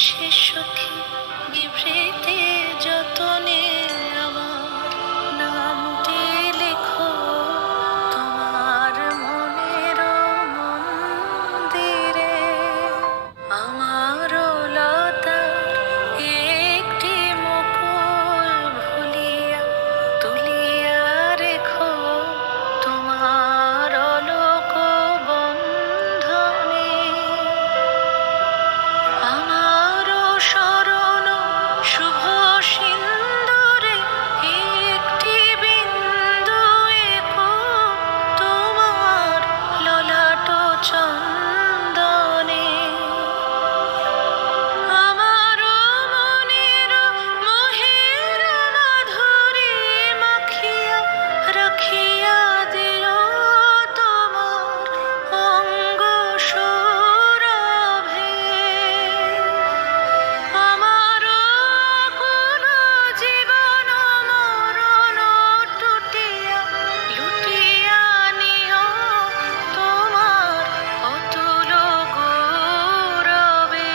ভালোবেসে সখী বিভ্রীতে যতনে আমার নামটি লেখো তোমার মনের মন্দিরে। আমার লতার একটি মুকুল ভুলিয়া তুলিয়া রেখো তোমার অলোক বন্ধনে। আমারও শরণ শুভ সিন্দুরে একটি বিন্দু এঁকো তোমার ললাট চন্দনে। আমারও মনের মোহের মাধুরী মাখিয়া রাখিয়া দিও তোমার অঙ্গ সৌরভে। আমারও কোন জীবন মরণ টুটিয়া লুটিয়া নিও তোমার অতুল গৌরবে।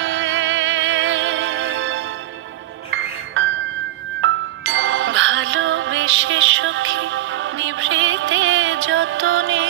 ভালোবেসে সখী নিভৃতে যতনে